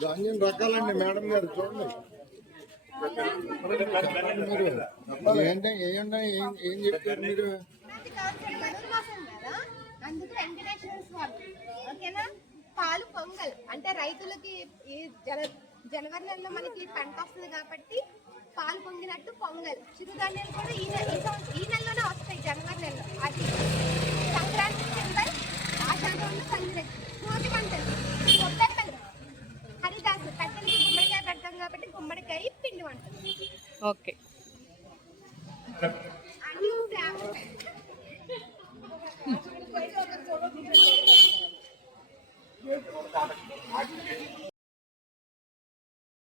ధాన్యం రకాలండి మేడం గారు చూడండి. మీరు ఏంటంటే ఏం చెప్తారు మీరు? పాలు పొంగల్ అంటే రైతులకి ఈ జనవరి నెలలో మనకి పంట వస్తుంది కాబట్టి పాలు పొంగినట్టు పొంగల్. చిరుధాన్యాలు కూడా ఈ నెల